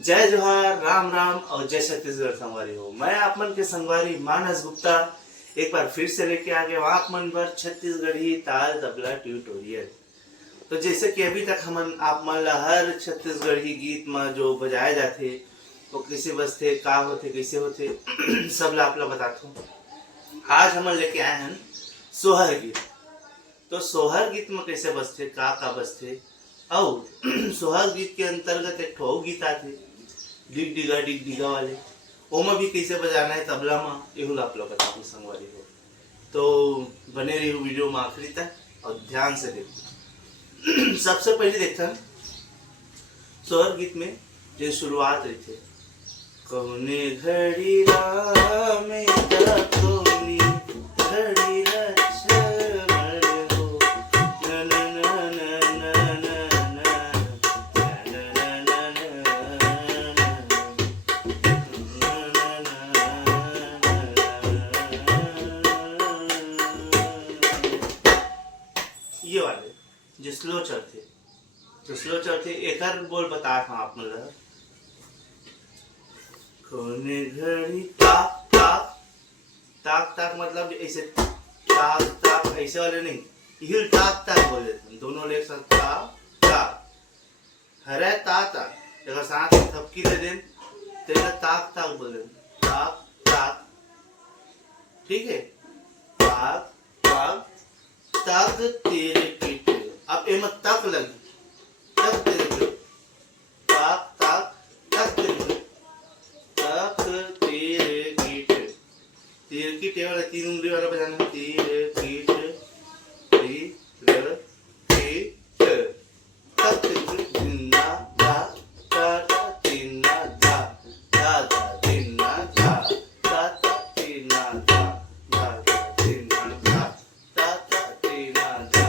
जय जोहार, राम राम और जय छत्तीसगढ़ संगवारी हो। मैं आप मन के संगवारी मानस गुप्ता एक बार फिर से लेके आ गया आप मन पर छत्तीसगढ़ी ताल तबला ट्यूटोरियल। तो जैसे कि अभी तक हमन आप मन ला हर छत्तीसगढ़ी गीत में जो बजाए जाते वो कैसे बजते, का होते, कैसे होते सब ला आप ला बताता हूँ। आज हमन लेके आए हैं सोहर गीत। तो सोहर गीत में कैसे बजते, का बजते और सोहर गीत के अंतर्गत एक ठो गीत आते डिग डिगा वाले, ओमा भी कैसे बजाना है तबला में, यहू आप लोग बताऊँ संगवारी हो। तो बने रही वीडियो में आखिरी तक और ध्यान से देखो। सबसे पहले देखते हैं सोहर गीत में जो शुरुआत रही थे, कौने घड़ी राम कौनी घड़ी लक्ष्मण हो, न न न न न न ये वाले जो स्लो चलते, तो स्लो चलते एक बोल बता था आप मतलब कोने घड़ी ताक ताक ताक ताक, मतलब ऐसे ताक ताक ऐसे वाले नहीं, हिल ताक ताक बोल देते दोनों ले एक साथ ताक ताक, हरे ताक ताक अगर साथ में थपकी दे दें तो ताक ताक बोल दें, ताक ताक, ठीक है। ताक ताक ताक तेरे पीछे, अब एम तक लगी तक तेरे पीछे, ताक ताक तक तेरे पीछे, तक तेरे पीछे, तीर की टेबल वाला 3 उंगली वाला बजाना है, तीर कीट तीर कीट तक तेरे जिन्ना धा धा धा तिन्ना धा धा धा तिन्ना धा धा धा तिन्ना धा धा धा तिन्ना धा धा धा तिन्ना धा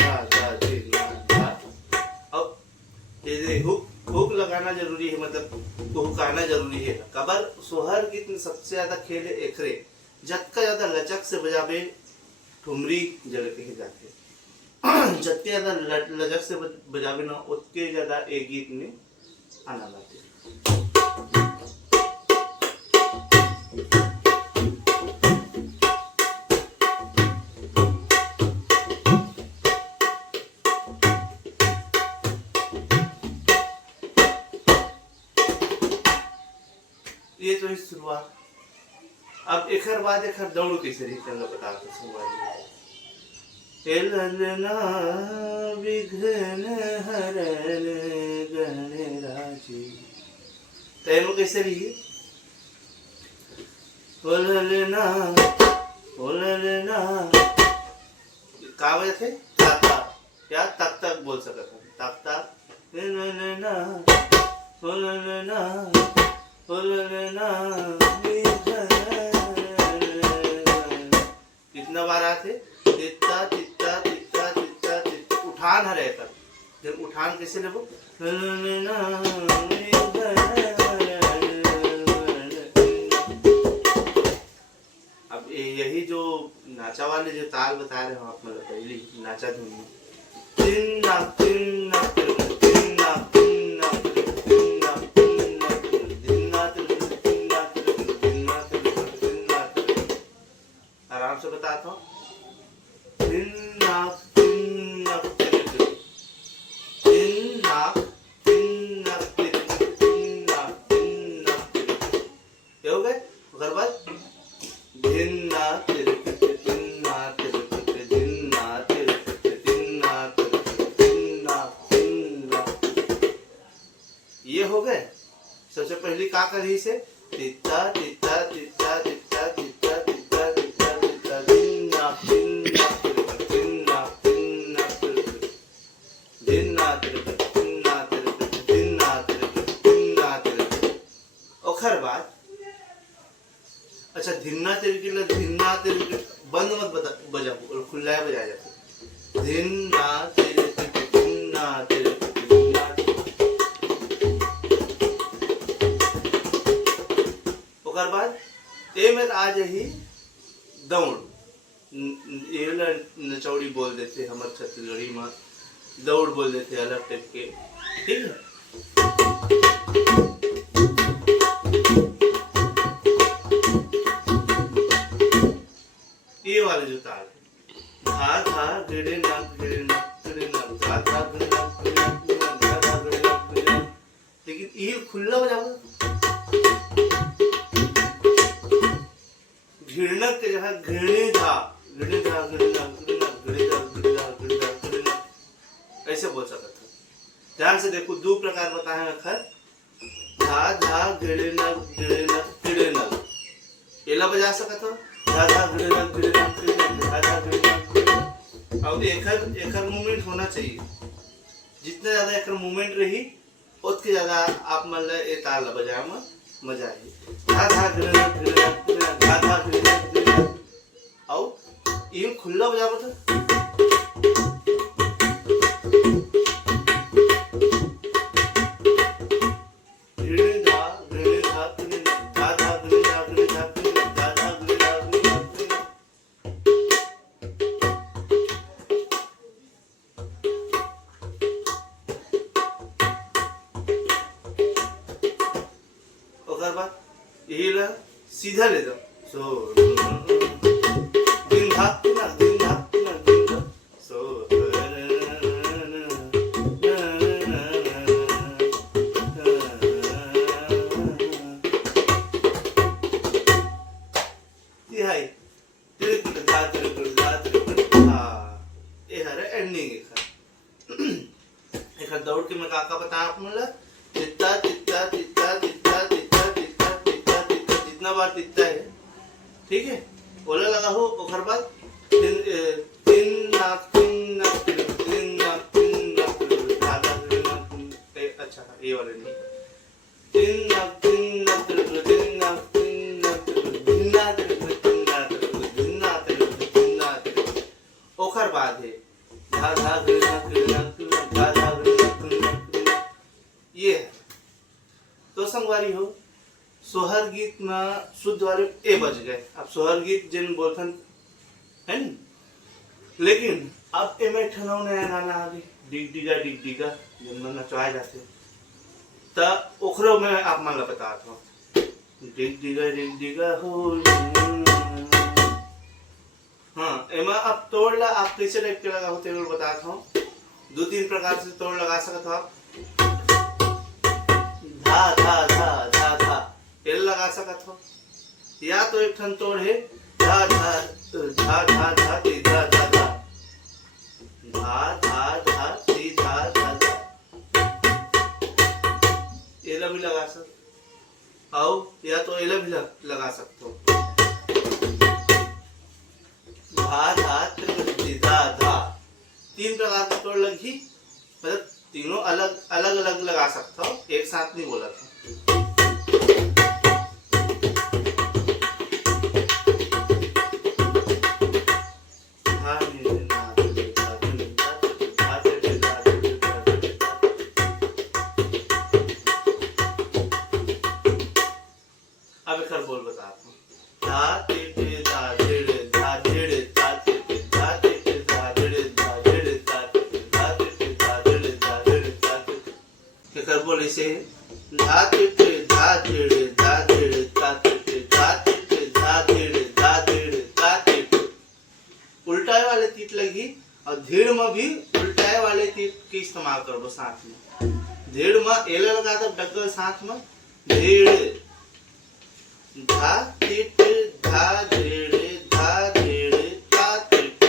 धा धा तिन्ना धा। अब ये हुक लगाना जरूरी है, मतलब हुकाना जरूरी है। कबर सोहर गीत में सबसे ज्यादा खेल है एकरे, जतका ज्यादा लचक से बजावे ठुमरी जल के जाते, जतके ज्यादा लचक से बजावे ना उतके ज्यादा एक गीत में आनंद आते। ये तो इस शुरुआत। अब एक बाद एक दौड़ कैसे रही चलो बता एलना विघ्न हरन गणराजी, तो कैसे रही बोलना बोलना का वजह थे तक क्या तक तक बोल सकता तक तक बोलना बोलना बोलना कितना बार आते तित्ता तित्ता तित्ता तित्ता तित्ता, उठान है रहता, जब उठान कैसे लेबो, अब यही जो नाचा वाले जो ताल बता रहे हो आप, मतलब पहली नाचा धुन में तिन्ना तिन्ना तिन्ना तिन्ना तिन्ना तिन्ना तिन्ना, आराम से बताता हूँ, तिन्ना तिन्ना तिन्ना तिन्ना तिन्ना तिन्ना, ये हो गए। उसके बाद धिन्ना तिरकते तिन्ना तिरकते धिन्ना तिरकते तिन्ना तिरकते तिन्ना तिन्ना, ये हो गए। सबसे पहली का करी से तित्ता तित्ता तित्ता तित्ता तित्ता तित्ता तित्ता तित्ता धिन्ना तिन्ना तिरकते तिन्ना तिन्ना तिरकते धिन्ना तिरकते तिन्ना तिरकते धिन्ना तिरकते तिन्ना तिरकते। ओखर बाद अच्छा धिन्ना तिरके बंद मत बजा, खुला बजाया जाता, धिन्ना तिरके धिन्ना तिरके धिन्ना। ओकर बाद ए में आ जाही दौड़, ये नचौड़ी बोल देते हमारे छत्तीसगढ़ी में, दौड़ बोल देते अलग टाइप के, ठीक है। गिड़े ना गिड़े ना गिड़े ना धा धा गिड़े ना गिड़े ना गिड़े ना धा धा गिड़े ना गिड़े ना। लेकिन ये खुला बजाओ घिड़नक के जगह घिड़े धा गिड़े धा गिड़े ना गिड़े ना गिड़े धा गिड़े धा गिड़े धा गिड़े ना, ऐसे बोल सकते हो। ध्यान से देखो दो प्रकार बताए अक्षर धा धा गिड़े ना गिड़े ना गिड़े ना, एला बजा सकते हो धा धा गिड़े ना गिड़े ना गिड़े ना धा धा गिड़े ना गिड़े ना। अब एकर मूवमेंट होना चाहिए, जितना ज्यादा एकर मूवमेंट रही उतने ज्यादा आप मतलब ये ताल बजाए में मजा आई। धा धा गिड़े ना गिड़े ना गिड़े ना धा धा गिड़े ना गिड़े ना। और ये खुला बजाओ तो यही ला सीधा ले जाओ सो दिन धाक ना दिन धाक ना दिन धाक सो ये है तेरे धा तेरे हाँ ये है एंडिंग एक दौड़ के मैं काका बता आप मतलब चित्ता चित्ता चित्ता चित्ता जितना बार दिखता है ठीक है ओला लगा हो और बाद तीन तीन नाक अच्छा ये वाले नहीं तीन नाक ओखर बाद है धा धा धा धा ये है। तो संगवारी हो सोहर गीत में शुद्ध वाले ए बज गए। अब सोहर गीत जिन बोलथन है न, लेकिन अब ए में ठनौ नया गाना आ गई डिग डिगा जिन में नचवाए जाते त ओखरो में आप मन ला बतात हो डिग डिगा हो। हाँ एमा अब तोड़ ला आप कैसे टाइप के लगा हो तेरे बतात हो। दो तीन प्रकार से तोड़ लगा सकते हो आप धा धा धा धा धा एल लगा सकत हो, या तो एक ठन तोड़ है धा धा धा धा धा ती धा धा धा धा धा धा ती धा धा धा एला भी लगा सकते आओ, या तो एला भी लगा सकते हो धा धा ती धा धा। तीन प्रकार की तोड़ लगी मतलब तीनों अलग अलग लगा सकते हो, एक साथ नहीं बोला था। अब एक बोल बता धा ते धा धेड़े धा धेड़े धा ते धा ते धा धेड़े धा धेड़े धा ते धा ते धा धेड़े धा धेड़े धा ते। एक बोल ऐसे धा ते धा धेड़े धा धेड़े धा ते धा ते धा धेड़े धा धेड़े धा ते। उल्टाए वाले तीत लगी और धीड़ में भी उल्टाए वाले तीत के इस्तेमाल करो साथ में। धीड़ में एल लगा दो डगल साथ में धीड़ धा तिट धा धेड़े धा धेड़े धा तिट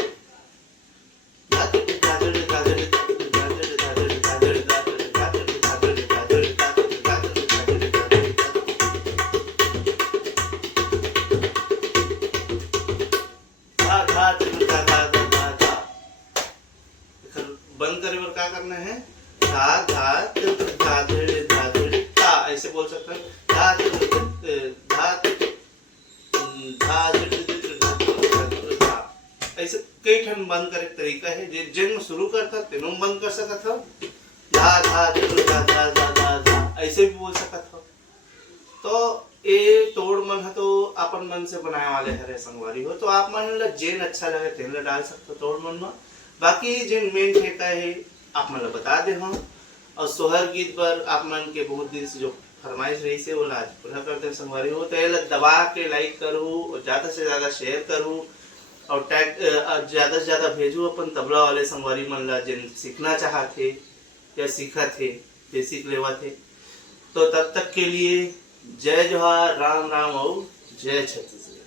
धा तिट धा धेड़े धा धेड़े धा तिट धा धेड़े धा धेड़े धा धेड़े धा तिट धा तिट धा धेड़े धा धेड़े धा तिट धा तिट धा धेड़े धा धेड़े धा धा तिट धा धा धा धा। बंद करे और क्या करना है धा धा तिट धा धेड़े धा ऐसे बोल सकते हैं धा ऐसे कई ठन बंद करे तरीका है जे जिन शुरू करता तेनो बंद कर सकत हो धा धा धा धा धा धा ऐसे भी बोल सकत हो। तो ए तोड़ मन है तो अपन मन से बनाए वाले हरे संगवारी हो तो आप मन ला जेन अच्छा लगे तेन ला डाल सकते हो तोड़ मन में। बाकी जिन मेन ठेका है आप मन ला बता दे हम। और सोहर गीत पर आप मन के बहुत दिन से जो फरमाइश रही से वो आज पूरा करते संगवारी हो तो ये दबा के लाइक करूँ और ज़्यादा से ज़्यादा शेयर करूँ और टैग ज़्यादा से ज़्यादा भेजू अपन तबला वाले संगवारी मन ला जिन सीखना चाहते या सीखा थे ये सीख लेवा थे। तो तब तक के लिए जय जोहार, राम राम और जय छत्तीसगढ़।